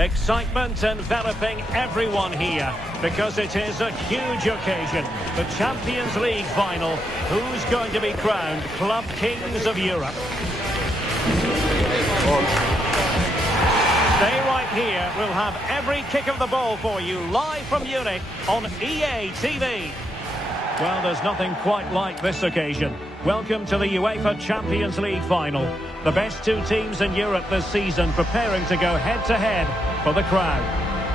Excitement enveloping everyone here because it is a huge occasion. The Champions League final. Who's going to be crowned Club Kings of Europe? Stay right here. We'll have every kick of the ball for you live from Munich on EA TV. Well, there's nothing quite like this occasion. Welcome to the UEFA Champions League final. The best two teams in Europe this season preparing to go head-to-head for the crown.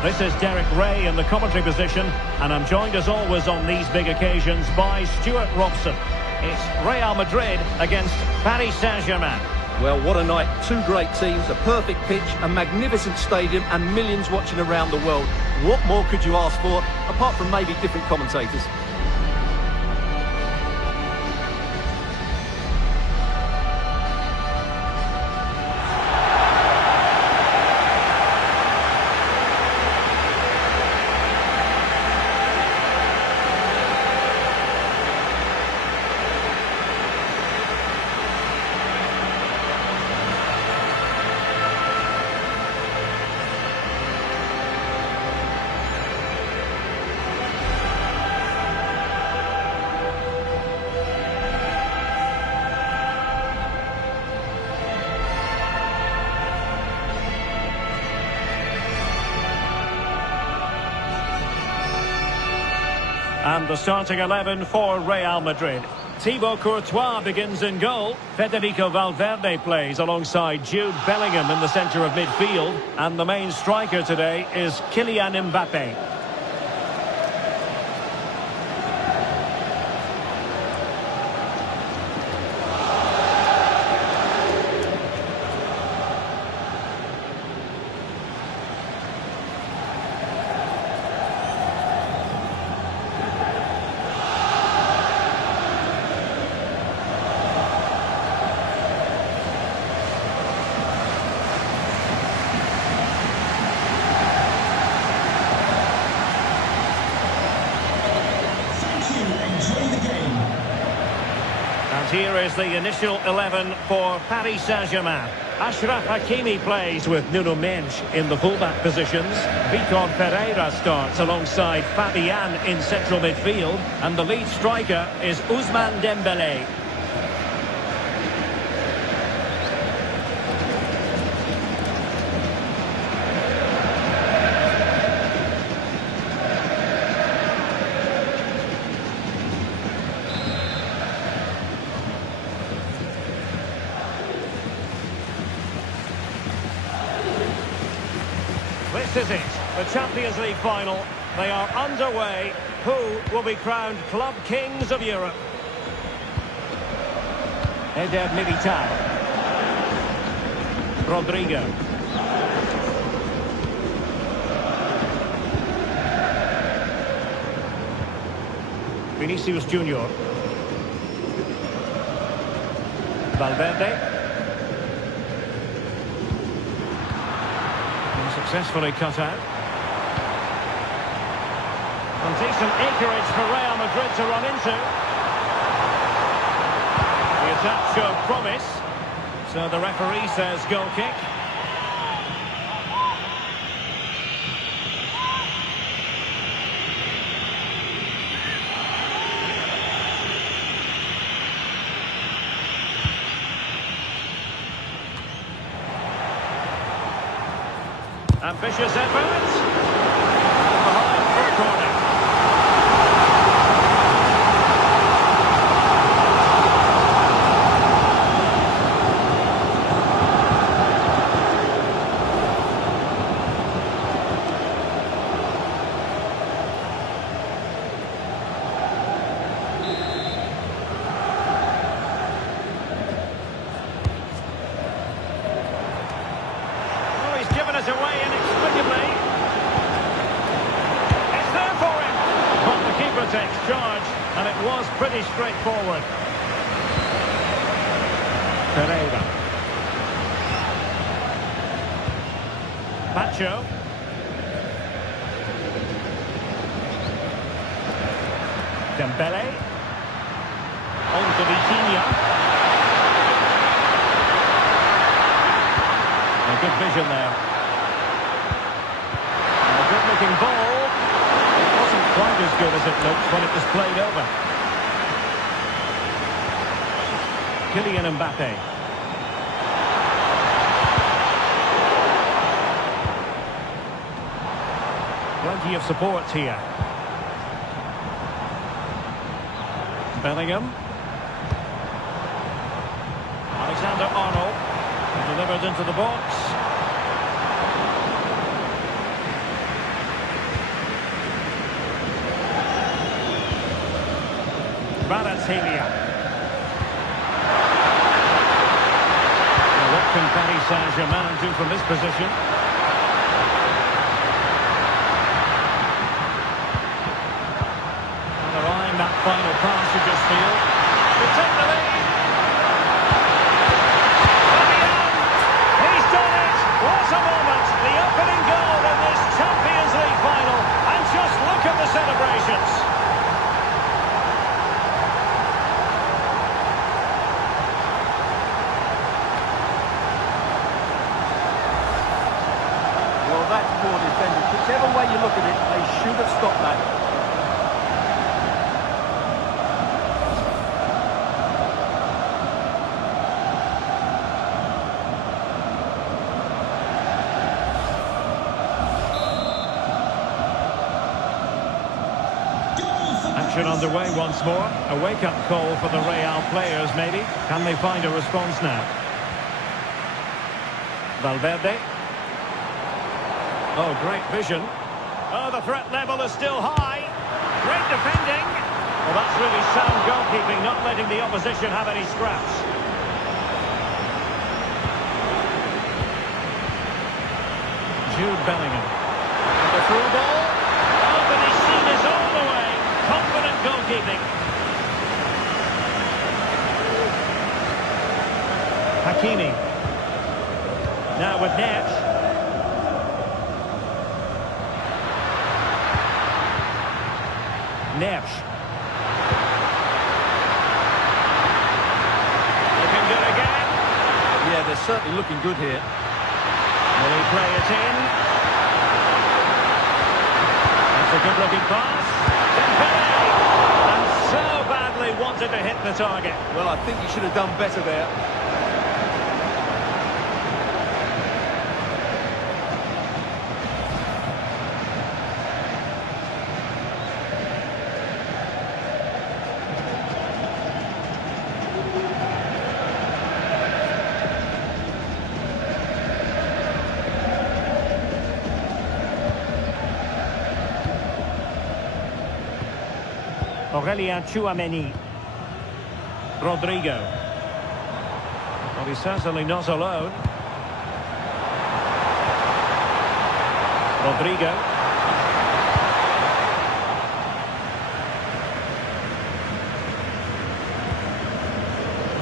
This is Derek Ray in the commentary position, and I'm joined as always on these big occasions by Stuart Robson. It's Real Madrid against Paris Saint-Germain. Well, what a night. Two great teams, a perfect pitch, a magnificent stadium, and millions watching around the world. What more could you ask for, apart from maybe different commentators? And the starting 11 for Real Madrid. Thibaut Courtois begins in goal. Federico Valverde plays alongside Jude Bellingham in the centre of midfield. And the main striker today is Kylian Mbappe. Here is the initial 11 for Paris Saint-Germain. Achraf Hakimi plays with Nuno Mendes in the fullback positions. Vitor Pereira starts alongside Fabian in central midfield. And the lead striker is Ousmane Dembélé. This is it, the Champions League final. They are underway. Who will be crowned Club Kings of Europe? Eder Militao. Rodrigo. Vinicius Junior. Valverde. Successfully cut out. And decent acreage for Real Madrid to run into. The attack showed promise. So the referee says goal kick. Ambitious effort. Behind for a corner. Oh, he's given us away inexplicably. It's there for him. But the keeper takes charge, and it was pretty straightforward. Pereira. Pacho. Dembele. On to Vitinha. Good vision there. as good as it looked when it was played over. Kylian Mbappe. Plenty of support here. Bellingham. Alexander-Arnold. Delivered into the box. Kvaratskhelia. What can Paris Saint-Germain do from this position? And they're eyeing that final pass, you just feel. To take the lead. He's done it! What a moment! The opening goal in this Champions League final. And just look at the celebrations. That's poor defending. Whichever way you look at it, they should have stopped that. Action underway once more. A wake-up call for the Real players, maybe. Can they find a response now? Valverde. Oh, great vision. Oh, the threat level is still high. Great defending. Well, that's really sound goalkeeping, not letting the opposition have any scraps. Jude Bellingham. The through ball. Oh, but his seam is all the way. Confident goalkeeping. Hakimi. Now with Neves. Neves. Looking good again. Yeah, they're certainly looking good here. Will he play it in? That's a good-looking pass. Dembele! And so badly wanted to hit the target. Well, I think he should have done better there. Aurelien Tchouameni. Rodrigo. Well, he's certainly not alone. Rodrigo.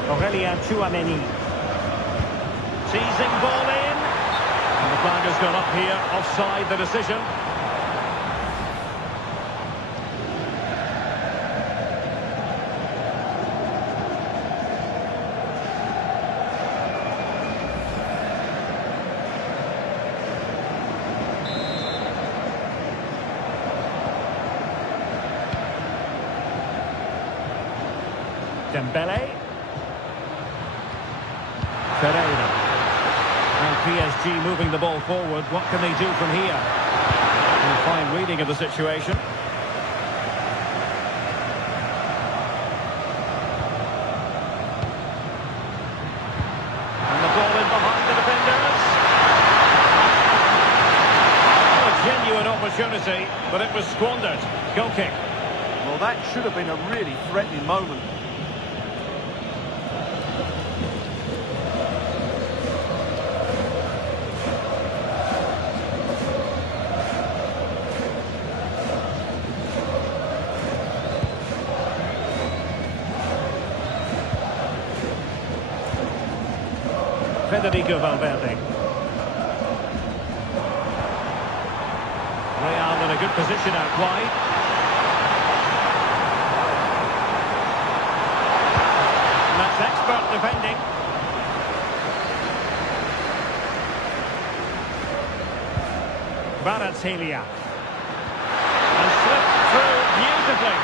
Aurelien Tchouameni. Seizing ball in. And the flag has gone up here. Offside the decision. Dembele. Ferreira. And PSG moving the ball forward. What can they do from here? A fine reading of the situation. And the ball in behind the defenders. A genuine opportunity, but it was squandered. Goal kick. Well, that should have been a really threatening moment. Federico Valverde. Real in a good position out wide. And that's expert defending. Kvaratskhelia. And slipped through beautifully.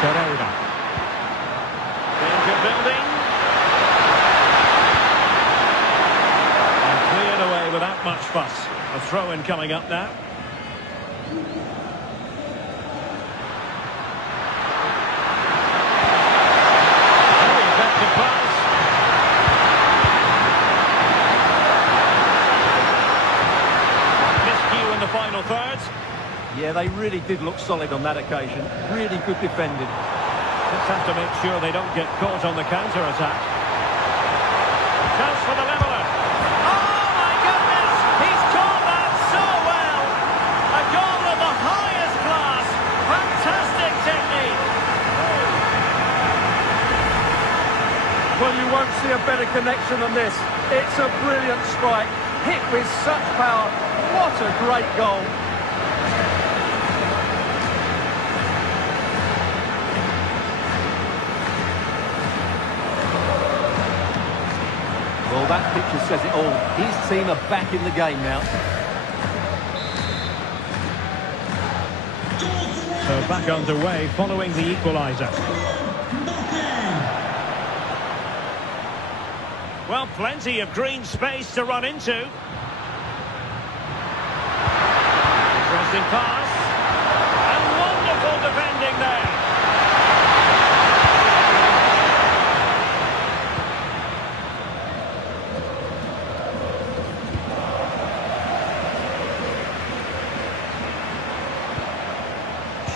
Pereira. Danger building. And cleared away without much fuss. A throw-in coming up now. Very effective pass. Miscue in the final third. Yeah, they really did look solid on that occasion. Really good defending. Just have to make sure they don't get caught on the counter-attack. Chance for the leveller. Oh, my goodness! He's caught that so well! A goal of the highest class. Fantastic technique. Well, you won't see a better connection than this. It's a brilliant strike. Hit with such power. What a great goal. Well, that picture says it all. His team are back in the game now. So back underway following the equaliser. Well, plenty of green space to run into. Interesting pass. And wonderful defending there.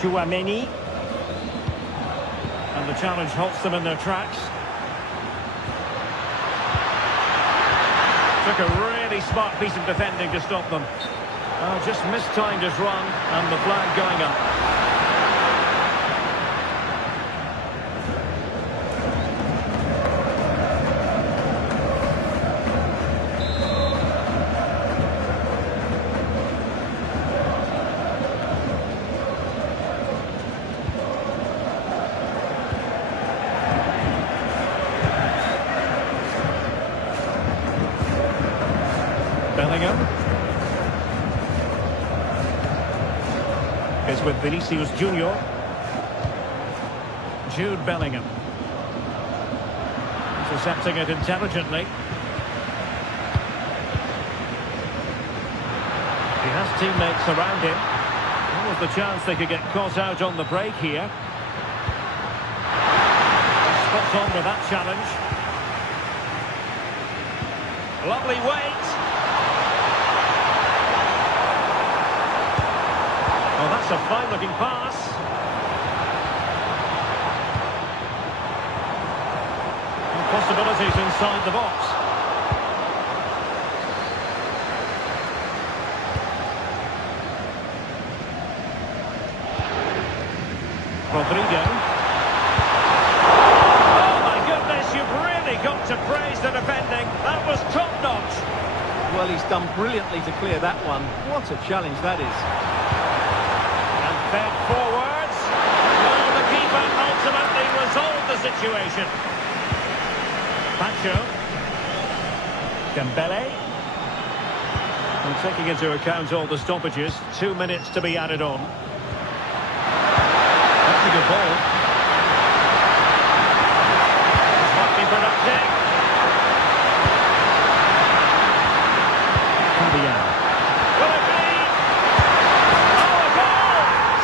Chouameni. And the challenge halts them in their tracks. Took a really smart piece of defending to stop them. Just mistimed his run and the flag going up. Bellingham is with Vinicius Junior. Jude Bellingham intercepting it intelligently. He has teammates around him. What was the chance they could get caught out on the break here? Spot on with that challenge. Lovely weight. Oh, that's a fine-looking pass. And possibilities inside the box. Rodrigo. Oh, my goodness, you've really got to praise the defending. That was top-notch. Well, he's done brilliantly to clear that one. What a challenge that is. Fed forwards. Well, the keeper ultimately resolved the situation. Pacho. Dembele. And taking into account all the stoppages, 2 minutes to be added on. That's a good ball. This might be productive. Fabian. Will it be?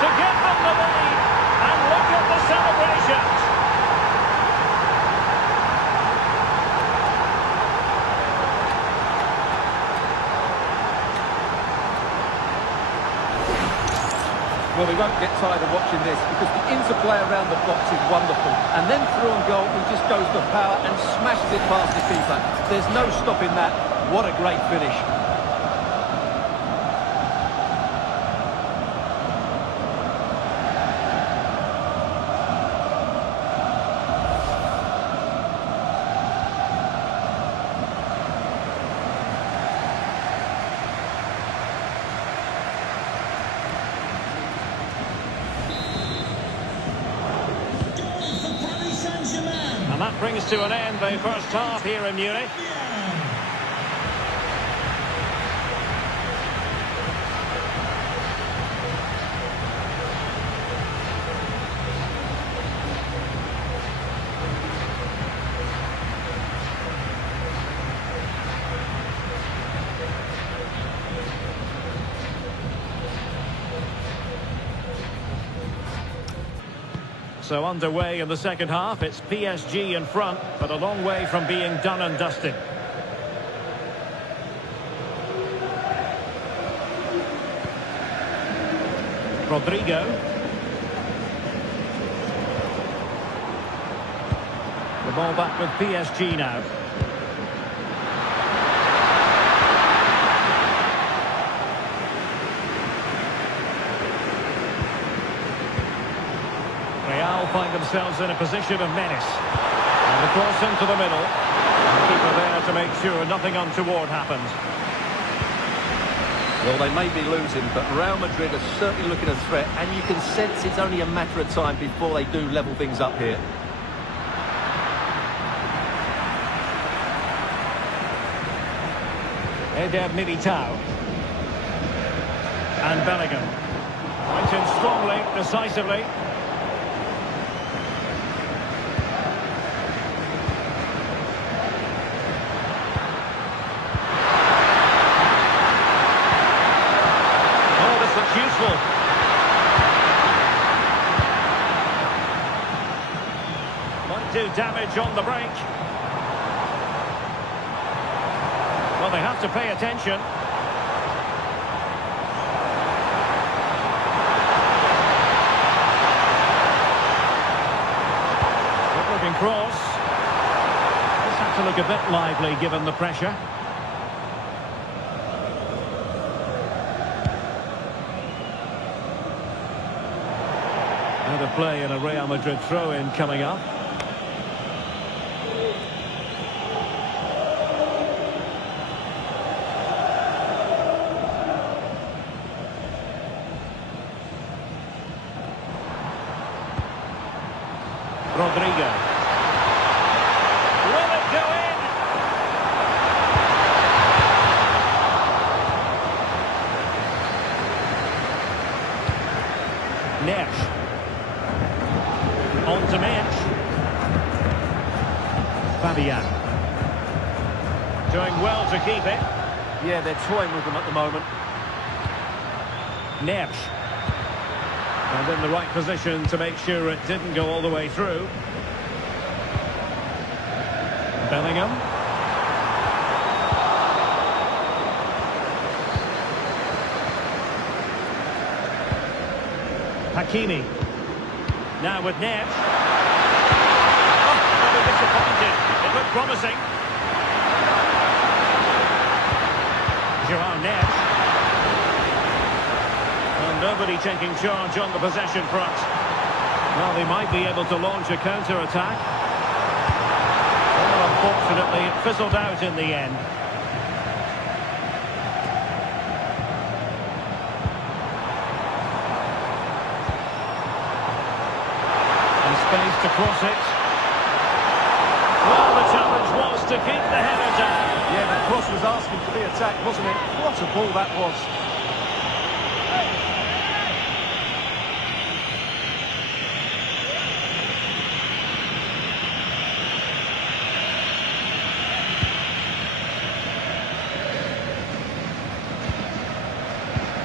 To give them the lead, and look at the celebrations. Well, we won't get tired of watching this because the interplay around the box is wonderful. And then through on goal, he just goes for power and smashes it past the keeper. There's no stopping that. What a great finish. And that brings to an end the first half here in Munich. So underway in the second half, it's PSG in front, but a long way from being done and dusted. Rodrigo. The ball back with PSG now. Real find themselves in a position of menace. And the cross into the middle. The keeper there to make sure nothing untoward happens. Well, they may be losing, but Real Madrid are certainly looking a threat, and you can sense it's only a matter of time before they do level things up here. Eder Militao. And Bellingham. Went in strongly, decisively. Useful. Might do damage on the break. Well, they have to pay attention. Good-looking cross. This had to look a bit lively given the pressure. Out of play and a Real Madrid throw-in coming up. Rodrigo. Will it go in? Nesh. On to Mensch. Fabian. Doing well to keep it. Yeah, they're toying with them at the moment. Nesh. And in the right position to make sure it didn't go all the way through. Bellingham. Hakimi. Now with Nesh. Oh, rather disappointed. It looked promising. Joao Nesh. And nobody taking charge on the possession front. Well, they might be able to launch a counter-attack. Well, unfortunately, it fizzled out in the end. Space to cross it. Well, the challenge was to keep the header down. Yeah, the cross was asking to be attacked, wasn't it? What a ball that was.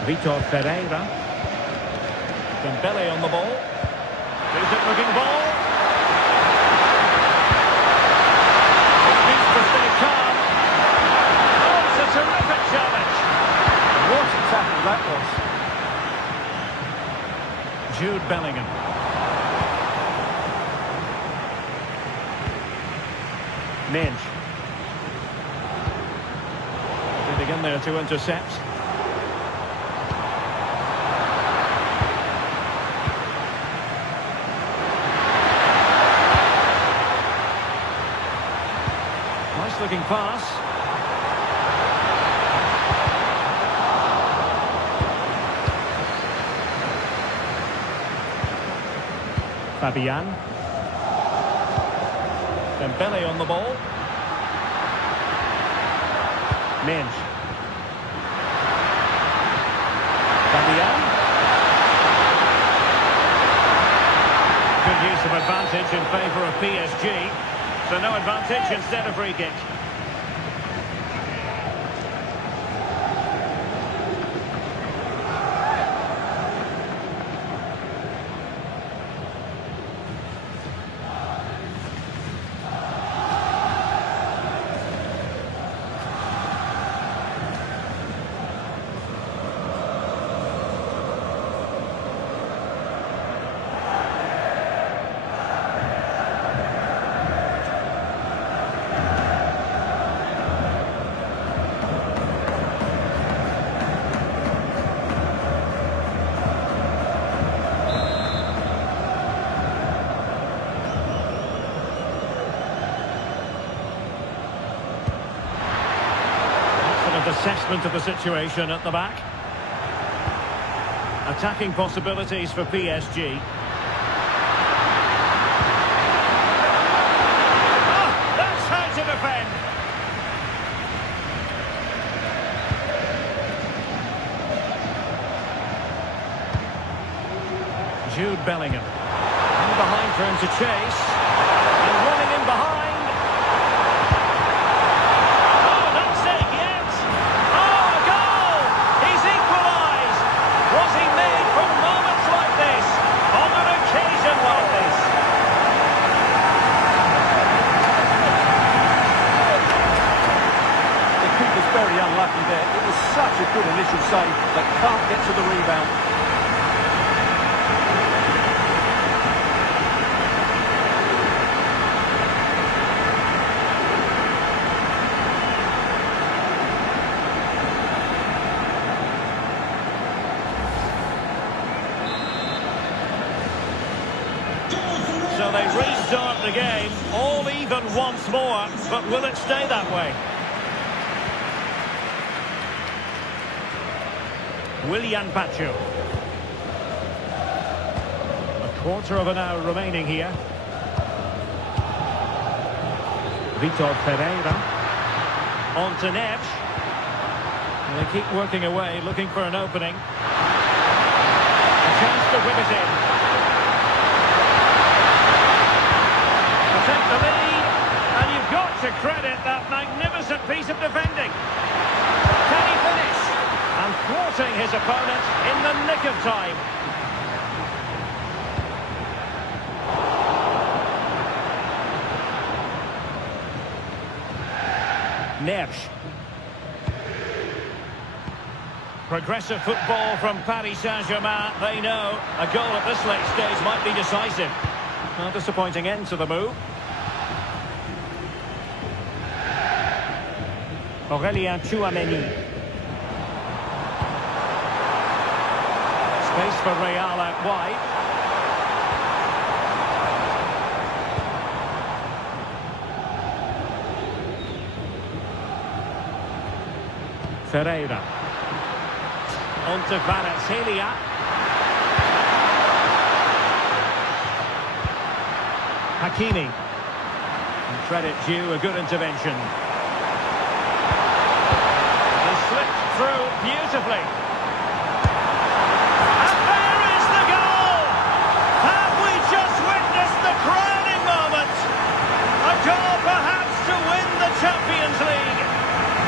Vitor Ferreira. Dembele on the ball. Decent-looking ball. It needs to stay calm. Oh, it's a terrific challenge. What a tackle that was. Jude Bellingham. Mensch. Getting in there to intercept. Looking pass. Fabian. Dembele on the ball. Mensch. Fabian. Good use of advantage in favour of PSG. So no advantage instead of free kick. Good assessment of the situation at the back. Attacking possibilities for PSG. Oh, that's how to defend. Jude Bellingham. In behind for him to chase. And running in behind. Oh, that's it, yes. Oh, a goal! He's equalised. Was he made for moments like this? On an occasion like this? The keeper's very unlucky there. It was such a good initial save, but can't get to the rebound. So they restart the game, all even once more, but will it stay that way? Willian Pacho. A quarter of an hour remaining here. Vitor Pereira. On to Neves. And they keep working away, looking for an opening. A chance to whip it in. Take the lead, and you've got to credit that magnificent piece of defending. Can he finish? And thwarting his opponent in the nick of time. Neves. Progressive football from Paris Saint-Germain. They know a goal at this late stage might be decisive. Well, disappointing end to the move. Aurélien Tchouameni. Space for Real out wide. Ferreira. On to Kvaratskhelia. Hakimi. And credit due, a good intervention. Slipped through beautifully. And there is the goal! Have we just witnessed the crowning moment? A goal perhaps to win the Champions League.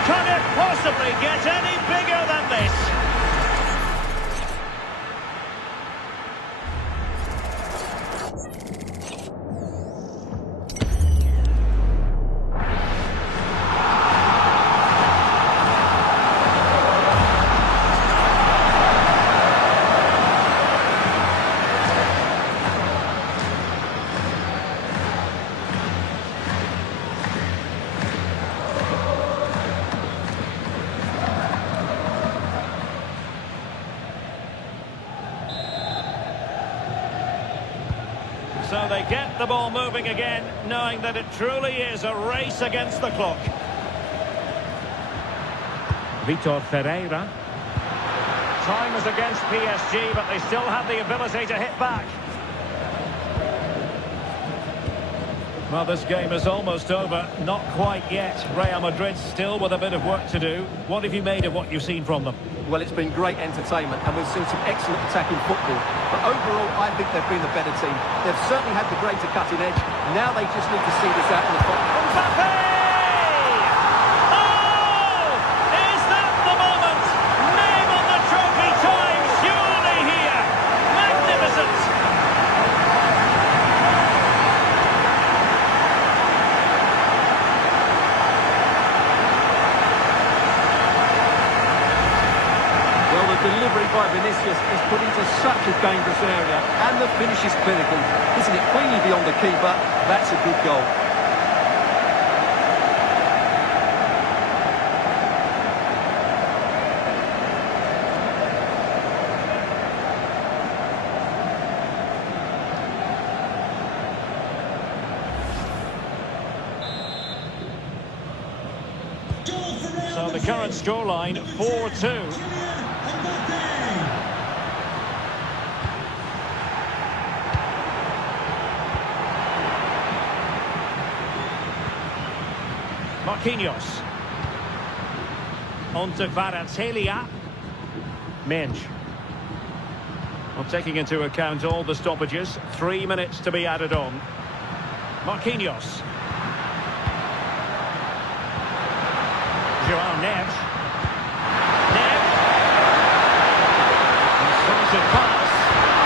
Can it possibly get any bigger than this? So they get the ball moving again, knowing that it truly is a race against the clock. Vitor Ferreira. Time is against PSG, but they still have the ability to hit back. Well, this game is almost over. Not quite yet. Real Madrid still with a bit of work to do. What have you made of what you've seen from them? Well, it's been great entertainment, and we've seen some excellent attacking football. But overall, I think they've been the better team. They've certainly had the greater cutting edge. Now they just need to see this out in the final. Mbappe! Oh! Is that the moment? Name on the trophy time, surely here. Magnificent! Delivery by Vinicius is put into such a dangerous area, and the finish is clinical. Isn't it cleanly beyond the keeper? That's a good goal. So the current scoreline 4-2. Marquinhos. On to Kvaratskhelia. Minge. Well, taking into account all the stoppages, 3 minutes to be added on. Marquinhos. Joao Neves. Neves. Decisive pass.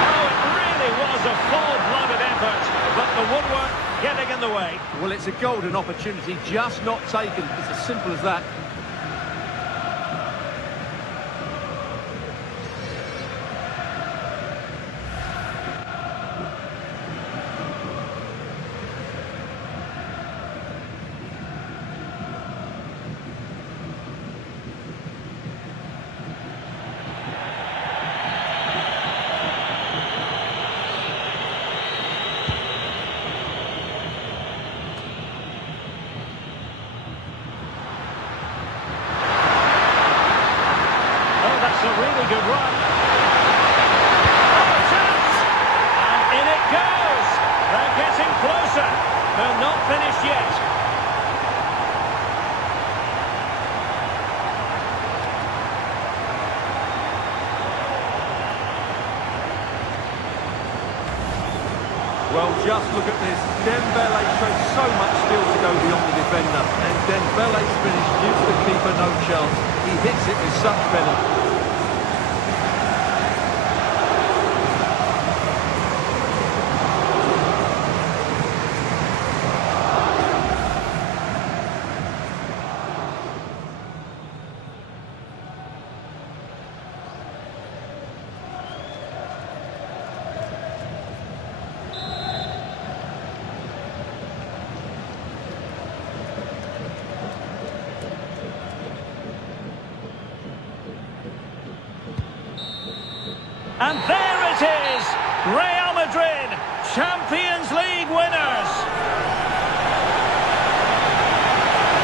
Oh, it really was a full-blooded effort, but the woodwork getting in the way. Well, it's a golden opportunity, just not taken. It's as simple as that. That's a really good run. Oh, chance! And in it goes. They're getting closer. They're not finished yet. Well, just look at this. Dembele showed so much skill to go beyond the defender. And Dembele's finish gives the keeper no chance. He hits it with such venom. And there it is! Real Madrid, Champions League winners!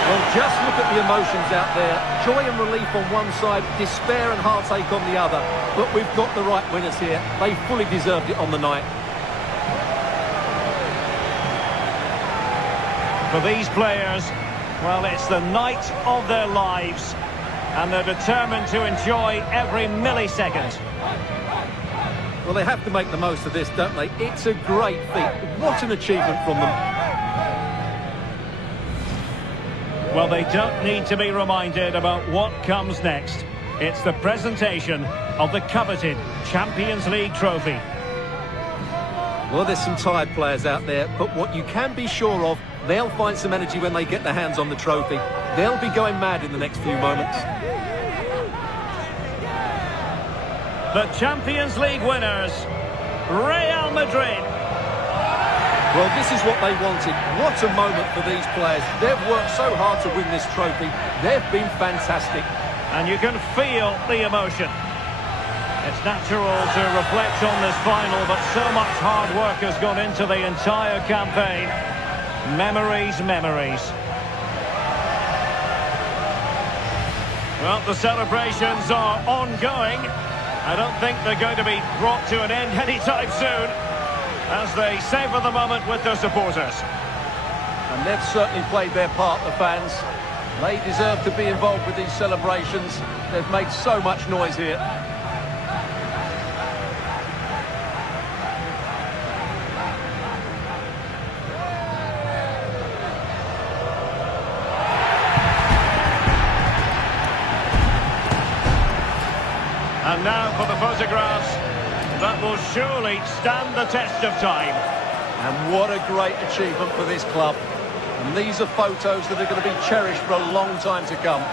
Well, just look at the emotions out there. Joy and relief on one side, despair and heartache on the other. But we've got the right winners here. They fully deserved it on the night. For these players, well, it's the night of their lives. And they're determined to enjoy every millisecond. Well, they have to make the most of this, don't they? It's a great feat. What an achievement from them. Well, they don't need to be reminded about what comes next. It's the presentation of the coveted Champions League trophy. Well, there's some tired players out there, but what you can be sure of, they'll find some energy when they get their hands on the trophy. They'll be going mad in the next few moments. The Champions League winners, Real Madrid. Well, this is what they wanted. What a moment for these players. They've worked so hard to win this trophy. They've been fantastic. And you can feel the emotion. It's natural to reflect on this final, but so much hard work has gone into the entire campaign. Memories, memories. Well, the celebrations are ongoing. I don't think they're going to be brought to an end anytime soon, as they savour the moment with their supporters. And they've certainly played their part, the fans. They deserve to be involved with these celebrations. They've made so much noise here. And now for the photographs that will surely stand the test of time. And what a great achievement for this club. And these are photos that are going to be cherished for a long time to come.